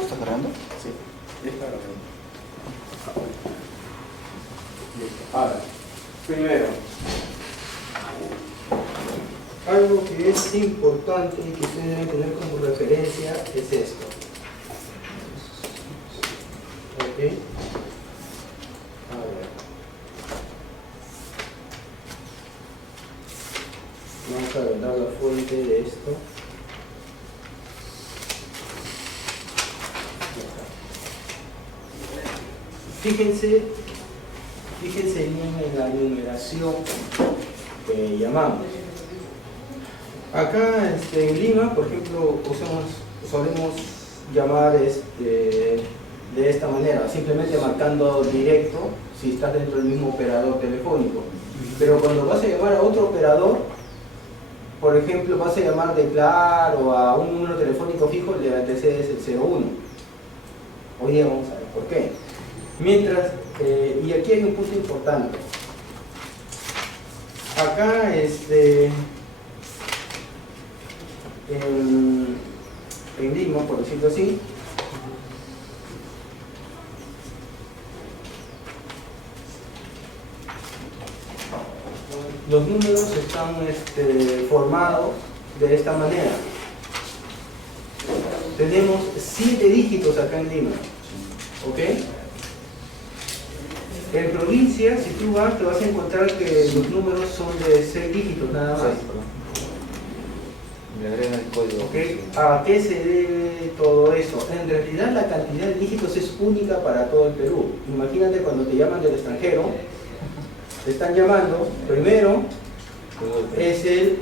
¿Está cargando? Sí, ya está grabando. Ahora, primero, algo que es importante y que ustedes deben tener como referencia es esto. ¿Ok? A ver. Vamos a agrandar la fuente de esto. Fíjense bien en la numeración que llamamos. Acá en Lima, por ejemplo, solemos llamar de esta manera, simplemente marcando directo si estás dentro del mismo operador telefónico. Pero cuando vas a llamar a otro operador, por ejemplo, vas a llamar de Claro a un número telefónico fijo, le antecedes el 01. Hoy día vamos a ver por qué. Mientras, y aquí hay un punto importante. Acá, en Lima, por decirlo así, los números están formados de esta manera. Tenemos 7 dígitos acá en Lima, ¿ok? En provincia, si tú vas, te vas a encontrar que los números son de 6 dígitos nada más. Le agregan el código. ¿Okay? ¿A qué se debe todo eso? En realidad la cantidad de dígitos es única para todo el Perú. Imagínate cuando te llaman del extranjero, te están llamando, primero es el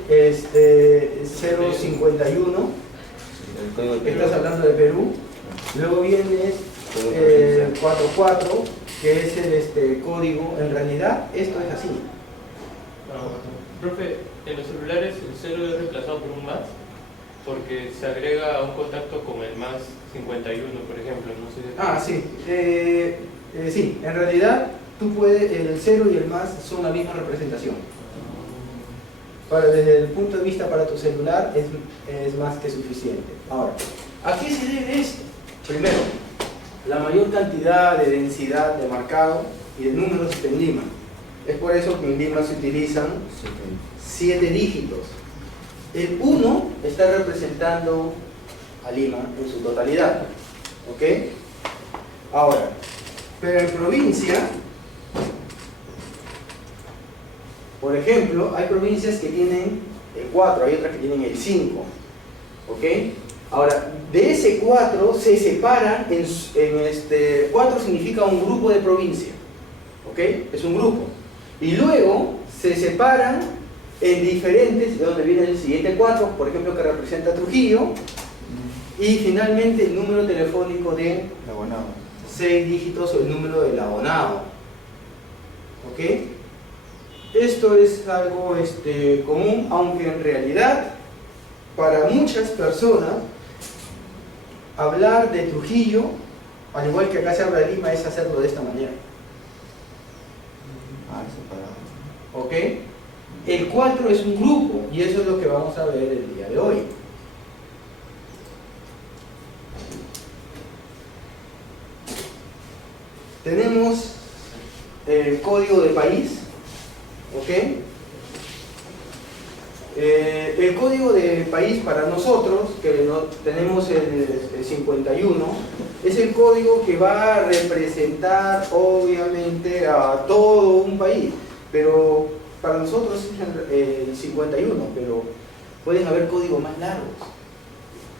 051, estás hablando de Perú, luego viene 44, que es el código. En realidad esto es así. Profe, en los celulares el 0 es reemplazado por un más, porque se agrega a un contacto con el más 51, por ejemplo, no sé. Ah, sí. Sí, en realidad tú puedes, el 0 y el más son la misma representación. Desde el punto de vista para tu celular es más que suficiente. Ahora, ¿a qué se debe esto? Primero, la mayor cantidad de densidad de marcado y de números está en Lima. Es por eso que en Lima se utilizan 7 dígitos. El 1 está representando a Lima en su totalidad. ¿Ok? Ahora, pero en provincia, por ejemplo, hay provincias que tienen el 4, hay otras que tienen el 5. ¿Ok? Ahora, de ese 4 se separan 4 significa un grupo de provincia. ¿Ok? Es un grupo. Y luego se separan en diferentes, de donde viene el siguiente 4, por ejemplo, que representa Trujillo, y finalmente el número telefónico de Abonado. 6 dígitos o el número del abonado. ¿Ok? Esto es algo común, aunque en realidad para muchas personas hablar de Trujillo, al igual que acá se habla de Lima, es hacerlo de esta manera. ¿Ok? El 4 es un grupo y eso es lo que vamos a ver el día de hoy. Tenemos el código de país. ¿Ok? El código de país para nosotros, que tenemos el 51, es el código que va a representar obviamente a todo un país, pero para nosotros es el 51, pero pueden haber códigos más largos.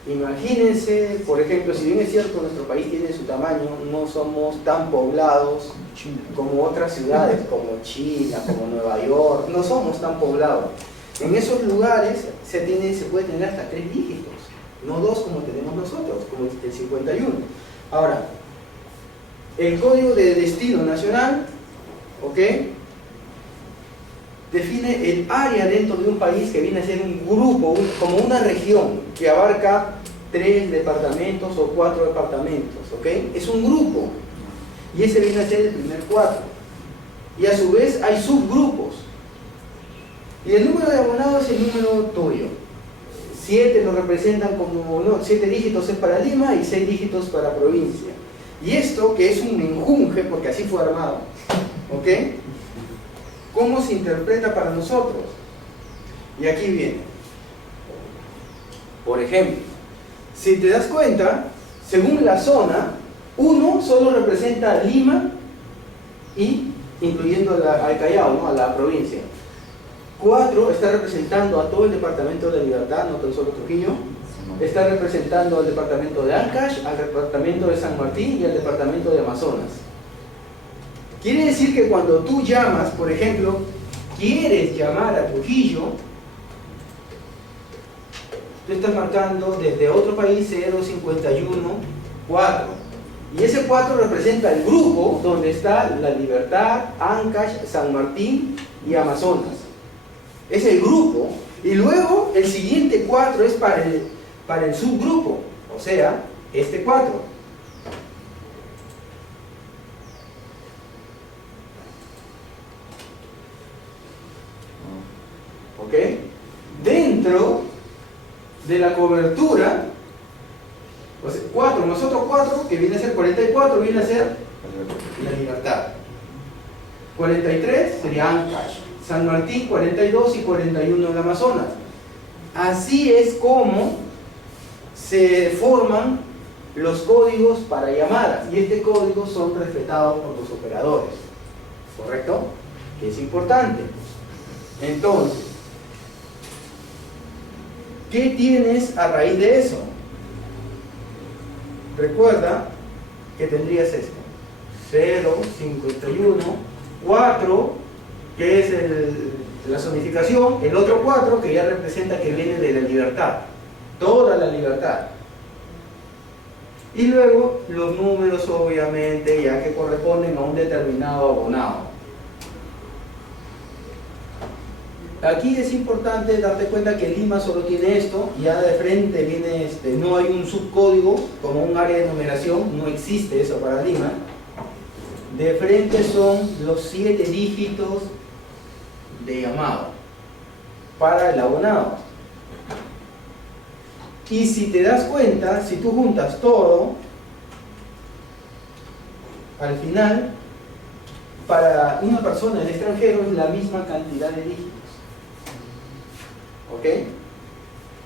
Imagínense, por ejemplo, si bien es cierto nuestro país tiene su tamaño, no somos tan poblados como otras ciudades, como China, como Nueva York, no somos tan poblados. En esos lugares se puede tener hasta 3 dígitos, no 2 como tenemos nosotros, como el 51. Ahora, el código de destino nacional, ¿ok?, define el área dentro de un país que viene a ser un grupo, como una región que abarca 3 departamentos o 4 departamentos, ¿ok? Es un grupo y ese viene a ser el primer 4. Y a su vez hay subgrupos. Y el número de abonados es el número tuyo. 7 lo representan como, no, 7 dígitos es para Lima y 6 dígitos para provincia. Y esto, que es un menjunje, porque así fue armado, ¿ok? ¿Cómo se interpreta para nosotros? Y aquí viene. Por ejemplo, si te das cuenta, según la zona, 1 solo representa a Lima y incluyendo al Callao, ¿no? A la provincia. 4 está representando a todo el departamento de Libertad, no tan solo Trujillo. Está representando al departamento de Ancash, al departamento de San Martín y al departamento de Amazonas. Quiere decir que cuando tú llamas, por ejemplo, quieres llamar a Trujillo, tú estás marcando desde otro país 051 4. Y ese 4 representa el grupo donde está La Libertad, Ancash, San Martín y Amazonas. Es el grupo. Y luego el siguiente 4 es para el subgrupo, o sea, este 4. ¿Ok? Dentro de la cobertura, o sea, 4 más otro 4, que viene a ser 44, viene a ser La Libertad. 43 sería Ancash. San Martín 42 y 41 en Amazonas. Así es como se forman los códigos para llamadas, y este código son respetados por los operadores, ¿correcto? Que es importante. Entonces, ¿qué tienes a raíz de eso? Recuerda que tendrías esto: 0, 51, 4, que es la zonificación, el otro 4 que ya representa que viene de la libertad, toda la libertad. Y luego los números, obviamente, ya que corresponden a un determinado abonado. Aquí es importante darte cuenta que Lima solo tiene esto, y ya de frente viene no hay un subcódigo como un área de numeración, no existe eso para Lima. De frente son los 7 dígitos de llamado para el abonado. Y si te das cuenta, si tú juntas todo, al final, para una persona en el extranjero es la misma cantidad de dígitos. ¿Ok?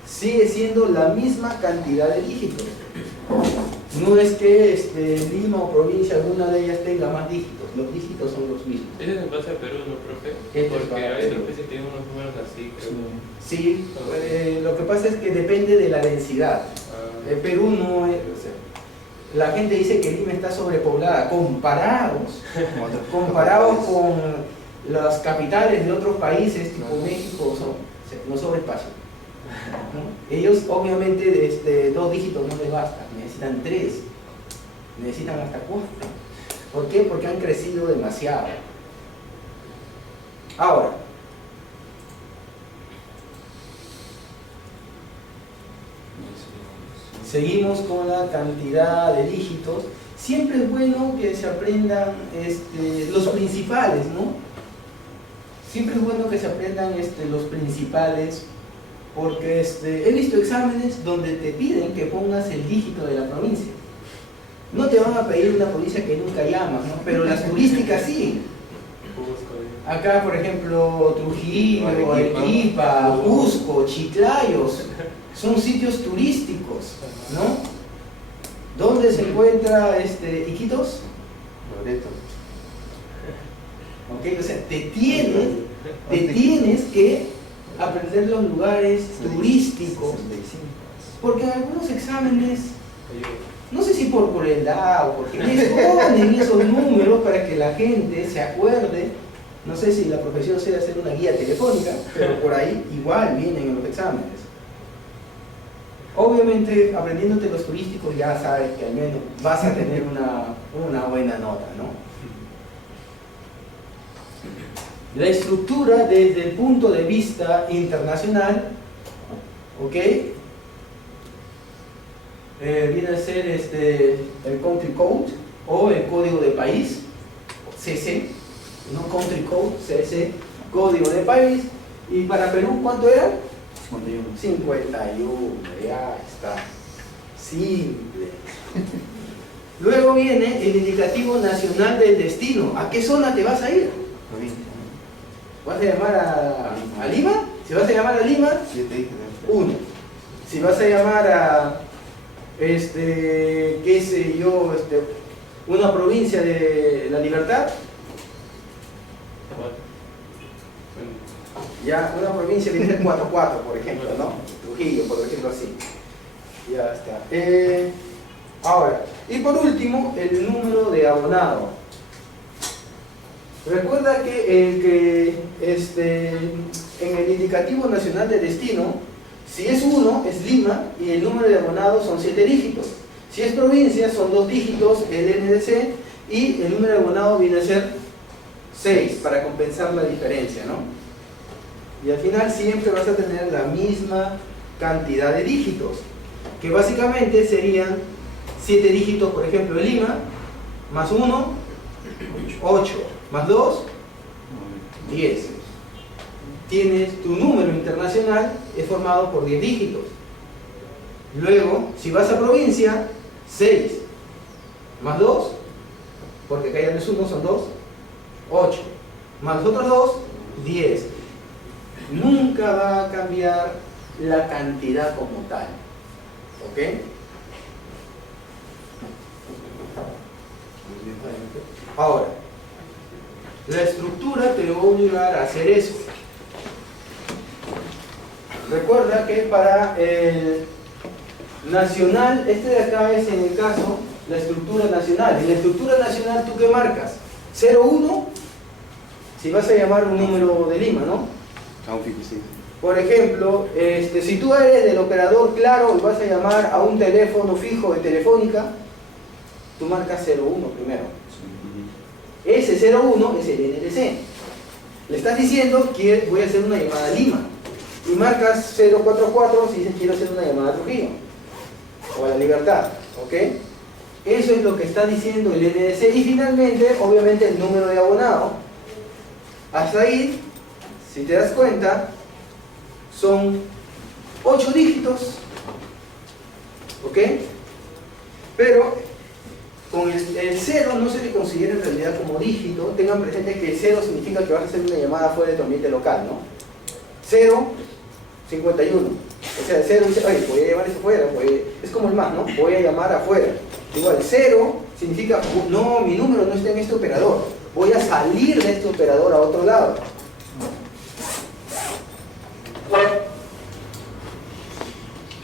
Sigue siendo la misma cantidad de dígitos. No es que Lima o provincia, alguna de ellas tenga más dígitos. Los dígitos son los mismos. ¿Ese es en base a Perú, no, profe? Porque hay otros que sí tienen unos números así, creo. Sí, lo que pasa es que depende de la densidad. Perú no es... O sea, la gente dice que Lima está sobrepoblada. Comparados con las capitales de otros países, tipo México, no sobrepasan. ¿No? Ellos obviamente 2 dígitos no les bastan, necesitan 3, necesitan hasta 4. ¿Por qué? Porque han crecido demasiado. Ahora, seguimos con la cantidad de dígitos. Siempre es bueno que se aprendan los principales, ¿no? Siempre es bueno que se aprendan los principales, porque he visto exámenes donde te piden que pongas el dígito de la provincia. No te van a pedir una provincia que nunca llamas, ¿no? Pero las turísticas sí. Acá, por ejemplo, Trujillo, Arequipa, Cusco, Chiclayos, son sitios turísticos, ¿no? ¿Dónde se encuentra Iquitos? Loreto. ¿Ok? O sea, te tienes que aprender los lugares turísticos, porque en algunos exámenes, no sé si por crueldad o porque les ponen esos números para que la gente se acuerde. No sé si la profesión sea hacer una guía telefónica, pero por ahí igual vienen en los exámenes. Obviamente, aprendiéndote los turísticos ya sabes que al menos vas a tener una buena nota, ¿no? La estructura desde el punto de vista internacional, ¿ok? Viene a ser el Country Code o el Código de País, CC, no Country Code, CC, Código de País. ¿Y para Perú cuánto era? 51, ya está. Simple. Luego viene el indicativo nacional del destino. ¿A qué zona te vas a ir? ¿Vas a llamar a Lima? Si vas a llamar a Lima, 1. Si vas a llamar a, qué sé yo, una provincia de La Libertad, ya, una provincia de 44, por ejemplo, ¿no? Trujillo, por decirlo así. Ya está. Ahora, y por último, el número de abonado. Recuerda que en el indicativo nacional de destino, si es 1, es Lima, y el número de abonados son 7 dígitos. Si es provincia, son 2 dígitos, el NDC, y el número de abonado viene a ser 6, para compensar la diferencia, ¿no? Y al final siempre vas a tener la misma cantidad de dígitos, que básicamente serían 7 dígitos, por ejemplo, de Lima, más 1, 8, más 2, 10. Tienes tu número internacional, es formado por 10 dígitos. Luego, si vas a provincia, 6, más 2, porque acá ya no es 1, son 2, 8, más los otros 2, 10. Nunca va a cambiar la cantidad como tal. ¿Ok? Ahora, la estructura te va a obligar a hacer eso. Recuerda que para el nacional, este de acá es en el caso la estructura nacional. En la estructura nacional, ¿tú qué marcas? 01, si vas a llamar un número de Lima, ¿no? Por ejemplo, si tú eres del operador Claro y vas a llamar a un teléfono fijo de Telefónica, tú marcas 01 primero. Ese 01 es el NDC. Le estás diciendo que voy a hacer una llamada a Lima. Y marcas 044 si dices quiero hacer una llamada a Trujillo. O a La Libertad. ¿Ok? Eso es lo que está diciendo el NDC. Y finalmente, obviamente, el número de abonado. Hasta ahí, si te das cuenta, son 8 dígitos. ¿Ok? Pero con el 0 no se le considera en realidad como dígito. Tengan presente que el 0 significa que vas a hacer una llamada fuera de tu ambiente local, ¿no? 0, 51. O sea, el 0 dice, oye, voy a llamar eso fuera. Es como el más, ¿no? Voy a llamar afuera. Igual, 0 significa, no, mi número no está en este operador. Voy a salir de este operador a otro lado.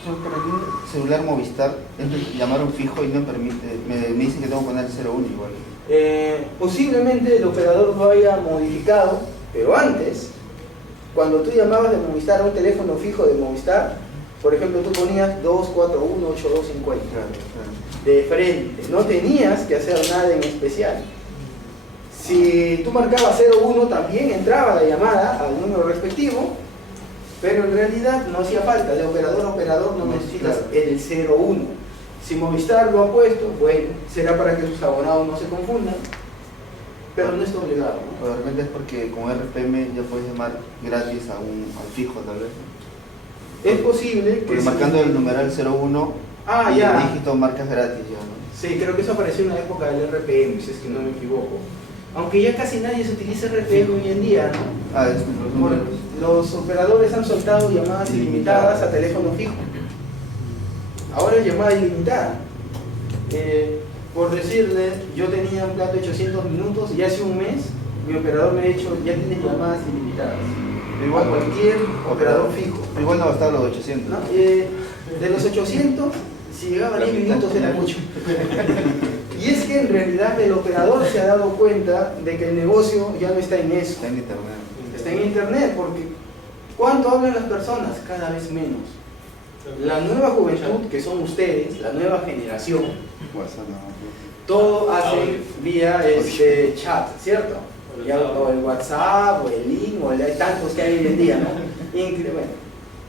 Por aquí, celular Movistar, es llamar un fijo y no permite, me dicen que tengo que poner el 01 igual. Posiblemente el operador lo haya modificado, pero antes, cuando tú llamabas de Movistar a un teléfono fijo de Movistar, por ejemplo, tú ponías 241-8250 de frente, no tenías que hacer nada en especial. Si tú marcabas 01, también entraba la llamada al número respectivo, pero en realidad no hacía falta, de operador a operador no necesitas el 01. Si Movistar lo ha puesto, bueno, será para que sus abonados no se confundan, pero no está obligado, ¿no? O de repente es porque con RPM ya puedes llamar gratis al fijo, tal vez. Es posible que... Porque marcando el numeral 01, y ya. el dígito marcas gratis ya, ¿no? Sí, creo que eso apareció en la época del RPM, si es que no me equivoco. Aunque ya casi nadie se utiliza RPM hoy en día, ¿no? Los operadores han soltado llamadas ilimitadas a teléfono fijo. Ahora es llamada ilimitada. Por decirle, yo tenía un plan de 800 minutos y hace un mes mi operador me ha dicho, ya tienes llamadas ilimitadas. Igual cualquier operador fijo. Igual no bastaba los 800. ¿No? De los 800, si llegaba a 10 minutos era mucho. Y es que en realidad el operador se ha dado cuenta de que el negocio ya no está en eso. Está en internet. Está en internet, porque ¿cuánto hablan las personas? Cada vez menos. La nueva juventud, que son ustedes, la nueva generación, todo hace vía chat, ¿cierto? Ya, o el WhatsApp, o el link, o hay tantos que hay hoy en día, ¿no? Bueno,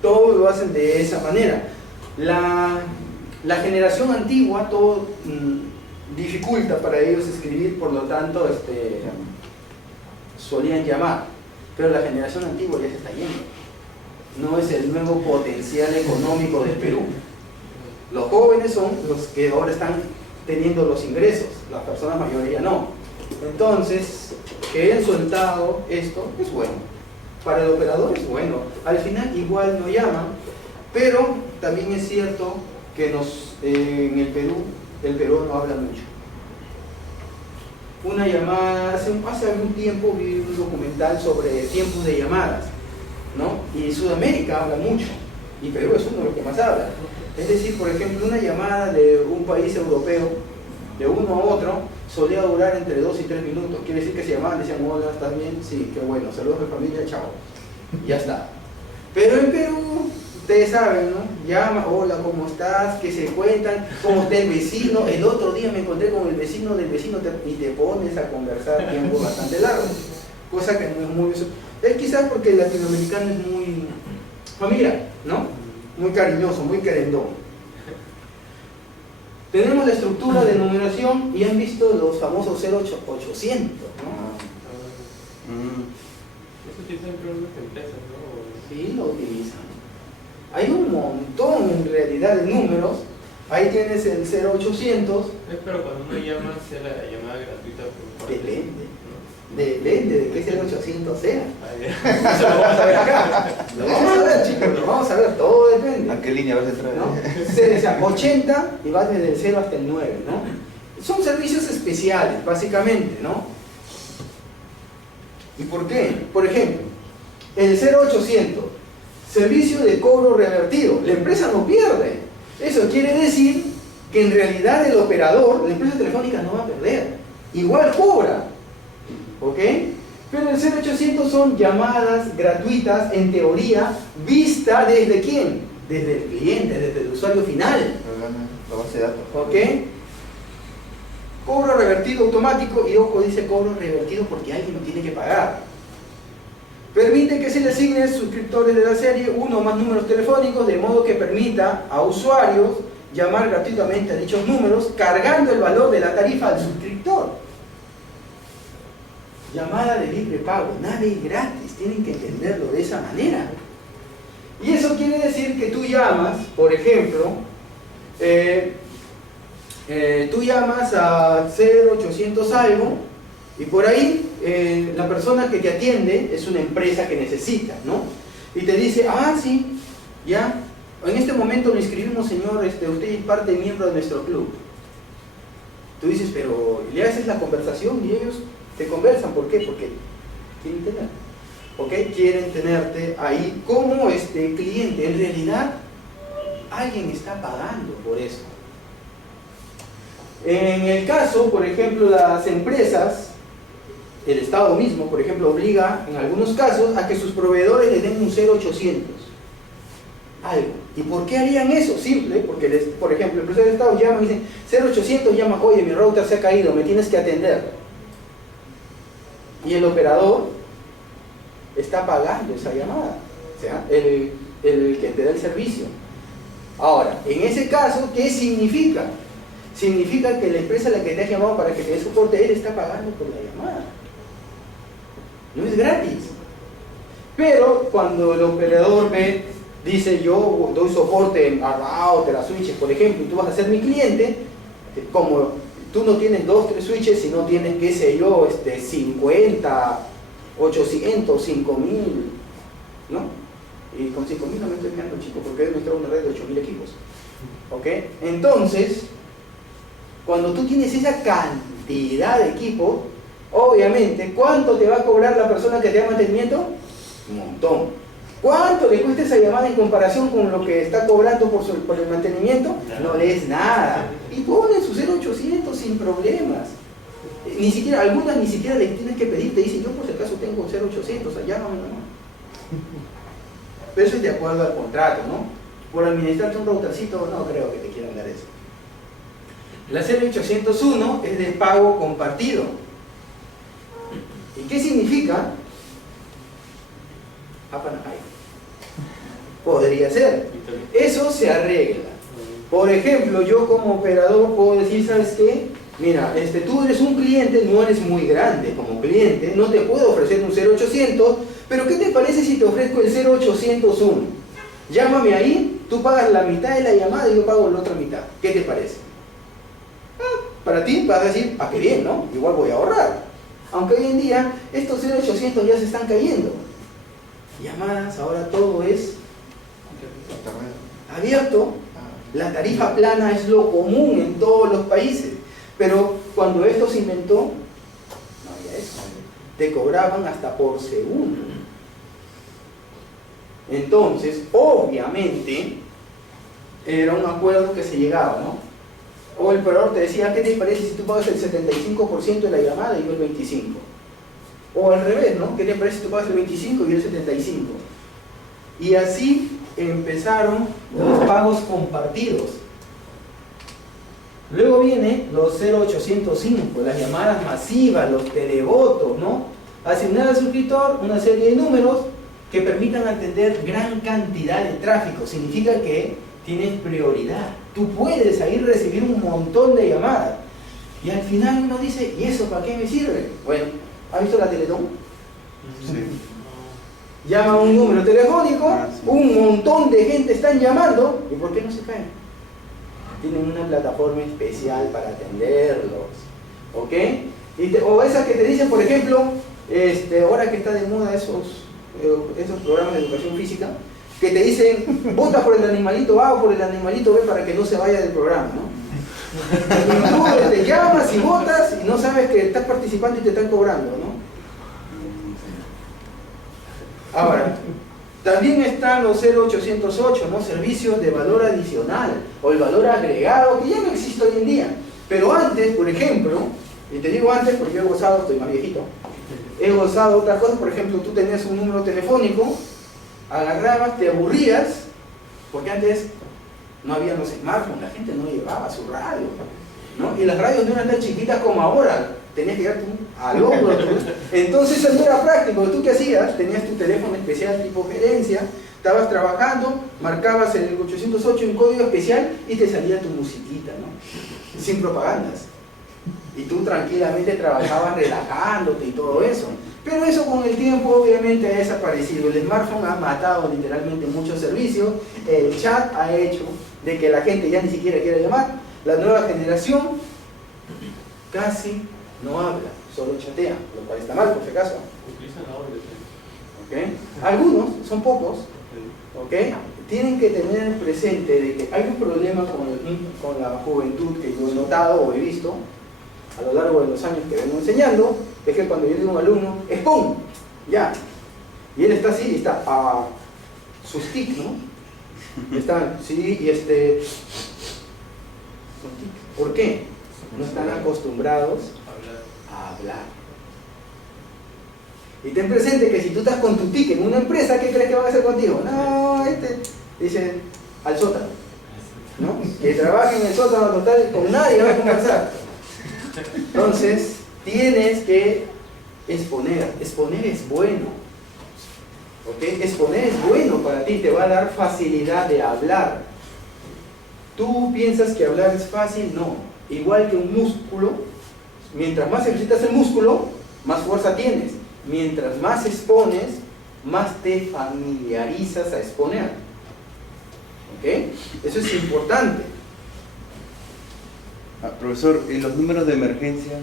todo lo hacen de esa manera. La generación antigua, todo dificulta para ellos escribir, por lo tanto, solían llamar. Pero la generación antigua ya se está yendo. no es el nuevo potencial económico del Perú. Los jóvenes son los que ahora están teniendo los ingresos, las personas mayores ya no. Entonces, que hayan soltado esto es bueno. Para el operador es bueno. Al final igual no llaman, pero también es cierto que en el Perú no habla mucho. Una llamada, hace algún tiempo vi un documental sobre tiempos de llamadas, ¿no? Y Sudamérica habla mucho, y Perú es uno de los que más habla. Es decir, por ejemplo, una llamada de un país europeo, de uno a otro, solía durar entre 2 y 3 minutos. Quiere decir que se llamaban, decían, hola, ¿estás bien? Sí, qué bueno, saludos a mi familia, chao. Y ya está. Pero en Perú, ustedes saben, ¿no? Llama, hola, ¿cómo estás? ¿Qué se cuentan? ¿Cómo está el vecino? El otro día me encontré con el vecino del vecino y te pones a conversar tiempo bastante largo. Cosa que no es muy... Es quizás porque el latinoamericano es muy familiar, ¿no? Muy cariñoso, muy querendón. Tenemos la estructura de numeración y han visto los famosos 08800, ¿no? Eso utilizan en las empresas, ¿no? Sí, lo utilizan. Hay un montón en realidad de números. Ahí tienes el 0800. Pero cuando uno llama, sea la llamada gratuita por parte. Depende. Depende de qué 0800 sea. Ah, Eso lo vamos a ver acá. Lo vamos a ver, chicos, lo vamos a ver, todo depende. ¿A qué línea vas a entrar? ¿No? O sea, 80 y va desde el 0 hasta el 9, ¿no? Son servicios especiales, básicamente, ¿no? ¿Y por qué? Por ejemplo, el 0800, servicio de cobro revertido. La empresa no pierde. Eso quiere decir que en realidad el operador, la empresa telefónica no va a perder. Igual cobra. ¿Ok? Pero el 0800 son llamadas gratuitas, en teoría, vista desde quién? Desde el cliente, desde el usuario final. La base de datos. ¿Ok? Cobro revertido automático, y ojo, dice cobro revertido porque alguien lo tiene que pagar. Permite que se le asignen suscriptores de la serie uno o más números telefónicos, de modo que permita a usuarios llamar gratuitamente a dichos números, cargando el valor de la tarifa al suscriptor. Llamada de libre pago, nada es gratis, tienen que entenderlo de esa manera. Y eso quiere decir que tú llamas, por ejemplo, tú llamas a 0800 algo, y por ahí la persona que te atiende es una empresa que necesita, ¿no? Y te dice, ah, sí, ya, en este momento lo inscribimos, señor, usted es parte miembro de nuestro club. Tú dices, pero le haces la conversación y ellos te conversan. ¿Por qué? Porque quieren tener. ¿Ok? Quieren tenerte ahí como cliente. En realidad, alguien está pagando por eso. En el caso, por ejemplo, las empresas, el Estado mismo, por ejemplo, obliga en algunos casos a que sus proveedores les den un 0800. Algo. ¿Y por qué harían eso? Simple, porque, por ejemplo, el empresario del Estado llama y dice, 0800 llama, oye, mi router se ha caído, me tienes que atender. Y el operador está pagando esa llamada, o sea, el que te da el servicio. Ahora, en ese caso, ¿qué significa? Significa que la empresa a la que te ha llamado para que te dé soporte, él está pagando por la llamada. No es gratis. Pero cuando el operador dice, yo doy soporte a router, a switches, por ejemplo, y tú vas a ser mi cliente, como tú no tienes 2, 3 switches, sino tienes, qué sé yo, 50, 800, 5000, ¿no? Y con 5000 no me estoy quedando chico, porque he demostrado una red de 8000 equipos. ¿Ok? Entonces, cuando tú tienes esa cantidad de equipos, obviamente, ¿cuánto te va a cobrar la persona que te da mantenimiento? Un montón. ¿Cuánto le cuesta esa llamada en comparación con lo que está cobrando por el mantenimiento? No le es nada. Y ponen su 0800 sin problemas. Ni siquiera, algunas ni siquiera le tienes que pedir, te dicen, yo por si acaso tengo 0800, llámame nomás. Pero eso es de acuerdo al contrato, ¿no? Por administrarte un routercito, no creo que te quieran dar eso. La 0801 es de pago compartido. ¿Y qué significa? Apanajay. Podría ser. Eso se arregla. Por ejemplo, yo como operador puedo decir, ¿sabes qué? Mira, tú eres un cliente, no eres muy grande como cliente, no te puedo ofrecer un 0800, Pero ¿qué te parece si te ofrezco el 0801? Llámame ahí, tú pagas la mitad de la llamada y yo pago la otra mitad. ¿Qué te parece? Para ti vas a decir, qué bien, ¿no? Igual voy a ahorrar. Aunque hoy en día estos 0800 ya se están cayendo. Llamadas, ahora todo es abierto. La tarifa plana es lo común en todos los países. Pero cuando esto se inventó, no había eso. Te cobraban hasta por segundo. Entonces, obviamente, era un acuerdo que se llegaba, ¿no? O el operador te decía, ¿qué te parece si tú pagas el 75% de la llamada y yo el 25%? O al revés, ¿no? ¿Qué te parece si tú pagas el 25% y yo el 75%? Y así empezaron los pagos compartidos. Luego viene los 0805, las llamadas masivas, los televotos, ¿no? Asignar al suscriptor una serie de números que permitan atender gran cantidad de tráfico. Significa que tienes prioridad. Tú puedes ahí recibir un montón de llamadas. Y al final uno dice, ¿y eso para qué me sirve? Bueno, ¿has visto la Teletón? Sí. Llama a un número telefónico, Sí. un montón de gente están llamando, ¿y por qué no se caen? Tienen una plataforma especial para atenderlos, ¿ok? O esas que te dicen, por ejemplo, ahora que está de moda esos programas de educación física, que te dicen, vota por el animalito A o por el animalito B para que no se vaya del programa, ¿no? Y tú te llamas y votas y no sabes que estás participando y te están cobrando, ¿no? Ahora, también están los 0808, ¿no? Servicios de valor adicional o el valor agregado, que ya no existe hoy en día. Pero antes, por ejemplo, y te digo antes porque yo he gozado, estoy más viejito, he gozado otras cosas. Por ejemplo, tú tenías un número telefónico, agarrabas, te aburrías, porque antes no había los smartphones, la gente no llevaba su radio, ¿no? Y las radios no eran tan chiquitas como ahora, tenías que llegar al hombro. Entonces eso no era práctico. ¿Tú qué hacías? Tenías tu teléfono especial tipo gerencia, estabas trabajando, marcabas el 808 en código especial y te salía tu musiquita, ¿no? Sin propagandas. Y tú tranquilamente trabajabas relajándote y todo eso. Pero eso con el tiempo obviamente ha desaparecido. El smartphone ha matado literalmente muchos servicios. El chat ha hecho de que la gente ya ni siquiera quiera llamar. La nueva generación casi no habla, solo chatea, lo cual está mal por si acaso. Utilizan la orden. ¿Okay? Algunos, son pocos, ¿okay? Tienen que tener presente de que hay un problema con la juventud que yo he notado o he visto a lo largo de los años que vengo enseñando, es que cuando yo digo a un alumno, es ¡pum! Ya. Y él está así, y está a sus tic, ¿no? Y están, sí, y ¿por qué? No están acostumbrados a hablar. Y ten presente que si tú estás con tu tic en una empresa, ¿qué crees que van a hacer contigo? No, dice, al sótano, ¿no? Que trabaje en el sótano total, con nadie va a conversar. Entonces, tienes que exponer. Exponer es bueno, ¿ok? Exponer es bueno para ti, te va a dar facilidad de hablar. ¿Tú piensas que hablar es fácil? No. Igual que un músculo, mientras más ejercitas el músculo, más fuerza tienes. Mientras más expones, más te familiarizas a exponer. ¿Ok? Eso es importante. Profesor, ¿y los números de emergencia?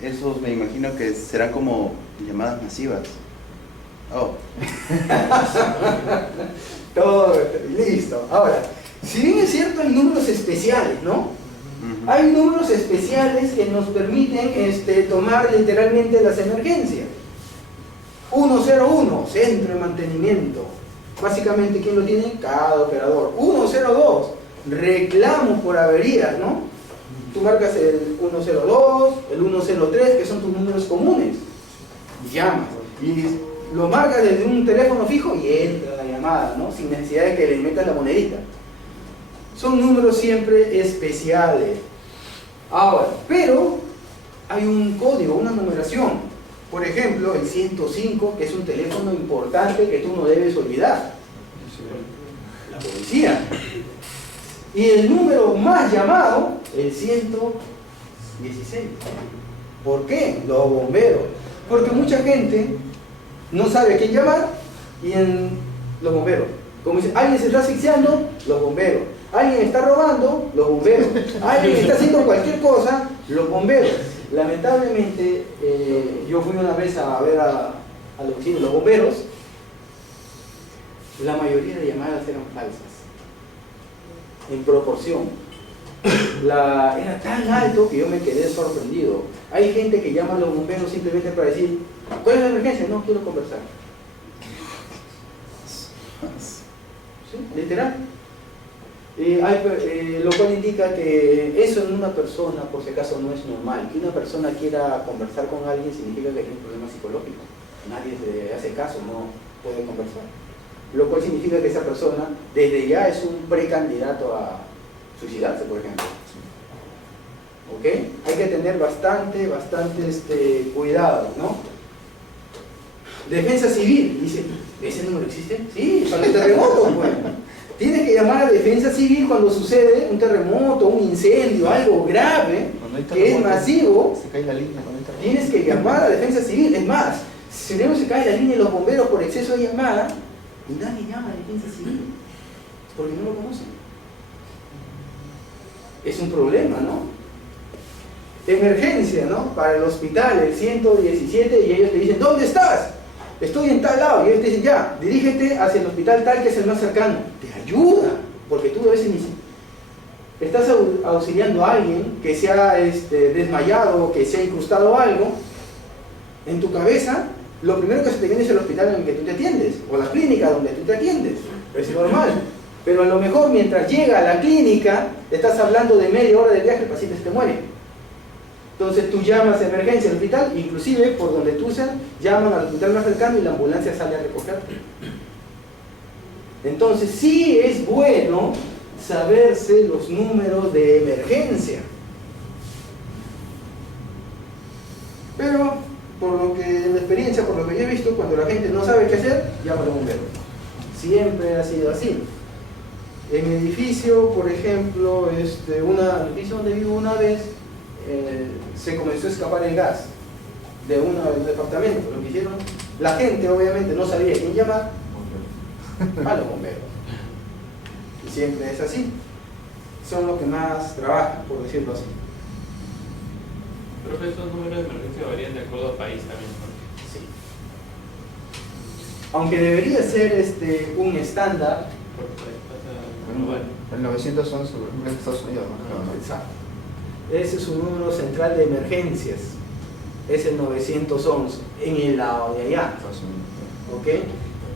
Esos me imagino que serán como llamadas masivas. Oh. Todo listo. Ahora, si bien es cierto, hay números especiales, ¿no? Hay números especiales que nos permiten tomar literalmente las emergencias. 101, centro de mantenimiento. Básicamente, ¿quién lo tiene? Cada operador. 102, reclamos por averías, ¿no? Tú marcas el 102, el 103, que son tus números comunes. Llamas. Y lo marcas desde un teléfono fijo y entra la llamada, ¿no? Sin necesidad de que le metas la monedita. Son números siempre especiales. Ahora, pero hay un código, una numeración. Por ejemplo, el 105, que es un teléfono importante que tú no debes olvidar. La policía. Y el número más llamado, el 116. ¿Por qué? Los bomberos. Porque mucha gente no sabe a quién llamar, y en los bomberos. Como dice, alguien se está asfixiando, los bomberos. Alguien está robando, los bomberos. Alguien está haciendo cualquier cosa, los bomberos. Lamentablemente, yo fui una vez a ver a los vecinos, los bomberos. La mayoría de llamadas eran falsas, en proporción. Era tan alto que yo me quedé sorprendido. Hay gente que llama a los bomberos simplemente para decir, ¿cuál es la emergencia? No, quiero conversar. ¿Sí? Literal. Lo cual indica que eso en una persona, por si acaso, no es normal. Que una persona quiera conversar con alguien significa que tiene un problema psicológico. Nadie se hace caso, no puede conversar. Lo cual significa que esa persona desde ya es un precandidato a suicidarse, por ejemplo. ¿Ok? Hay que tener bastante cuidado, ¿no? Defensa civil, dice, ¿ese número existe? Sí, para el terremoto, bueno. Tienes que llamar a defensa civil cuando sucede un terremoto, un incendio, algo grave, que es masivo. Se cae la línea con el terremoto. Tienes que llamar a defensa civil. Es más, si luego se cae la línea de los bomberos por exceso de llamada, y nadie llama a defensa civil, porque no lo conocen. Es un problema, ¿no? Emergencia, ¿no? Para el hospital, el 117, y ellos te dicen, ¿dónde estás? Estoy en tal lado, y ellos te dicen, ya, dirígete hacia el hospital tal que es el más cercano. Te ayuda, porque tú a veces ni estás auxiliando a alguien que se ha desmayado o que se ha incrustado algo. En tu cabeza, lo primero que se te viene es el hospital en el que tú te atiendes, o la clínica donde tú te atiendes. Es normal. Pero a lo mejor mientras llega a la clínica, estás hablando de media hora de viaje, el paciente se te muere. Entonces tú llamas a emergencia al hospital, inclusive por donde tú seas, llaman al hospital más cercano y la ambulancia sale a recogerte. Entonces sí es bueno saberse los números de emergencia. Pero por lo que en la experiencia, por lo que yo he visto, cuando la gente no sabe qué hacer, llama a los bomberos. Siempre ha sido así. En mi edificio, por ejemplo, un edificio donde vivo una vez, se comenzó a escapar el gas de uno de los departamentos. Lo que hicieron, la gente obviamente no sabía quién llamar, a los bomberos. Y siempre es así. Son los que más trabajan, por decirlo así. Profe, esos números de emergencia varían de acuerdo al país también, ¿no? Sí. Aunque debería ser un estándar. Por país pasa global. El 911, por ejemplo, en Estados Unidos, ¿no? Exacto. Ese es su número central de emergencias. Es el 911, en el lado de allá. Estados Unidos. ¿Ok?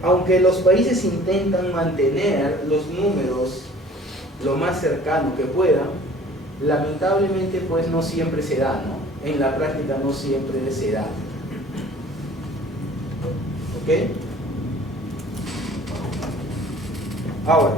Aunque los países intentan mantener los números lo más cercano que puedan, lamentablemente pues no siempre se da, ¿no? En la práctica no siempre se da. ¿Ok? Ahora,